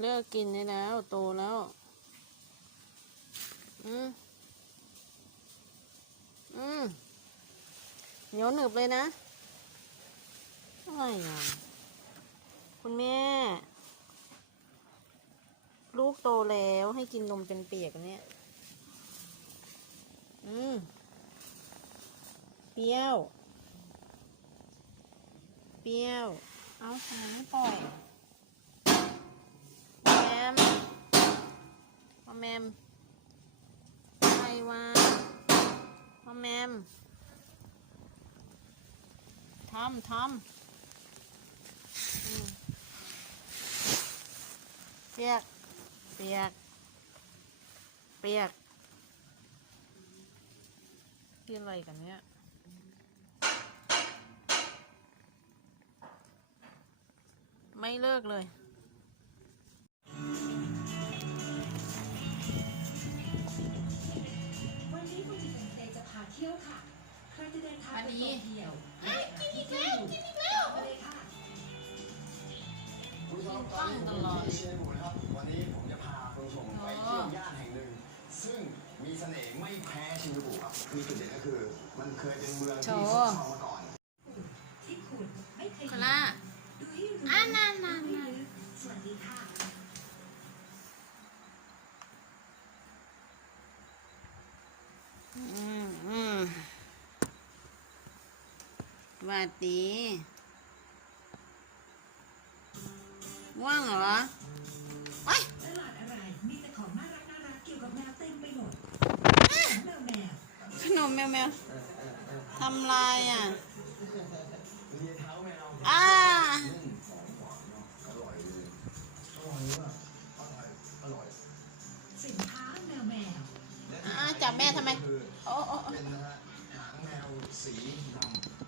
เลิกกินได้แล้วโตแล้วเหนียวหนึบเลยนะอะไรอ่ะคุณแม่ลูกโตแล้วให้กินนมเป็นเปียกเนี่ยเปรี้ยวเปรี้ยวเอาทำไมไม่ปล่อยแมมแมมใครวะแมมทำเปียกที่อะไรกันเนี่ยไม่เลิกเลยวันนี้คุณจิตเตจะพาเที่ยวค่ะใครจะเดินทางไปท่องเที่ยวกินอีกแล้วไปเลยค่ะคุณผู้ชมตอนนี้ผมอยู่ที่เชียงใหม่ครับวันนี้ผมจะพาคุณผู้ชมไปเที่ยวย่านแห่งหนึ่งซึ่งมีเสน่ห์ไม่แพ้ชินจูกุครับมีจุดเด่นก็คือมันเคยเป็นเมืองที่ซบเซามาก่อนที่คุณไม่เคย คลาดูให้รู้สวัสดีค่ะสวัสดีว่างเหรอไปตลาดอะไรมีแต่ของน่ารักเกี่ยวกับแมวเต็มไปหมดขนมแมวทำลายอ่ะสินค้าแมวจับแม่ทำไมเป็นนะฮะหางแมวสีดำ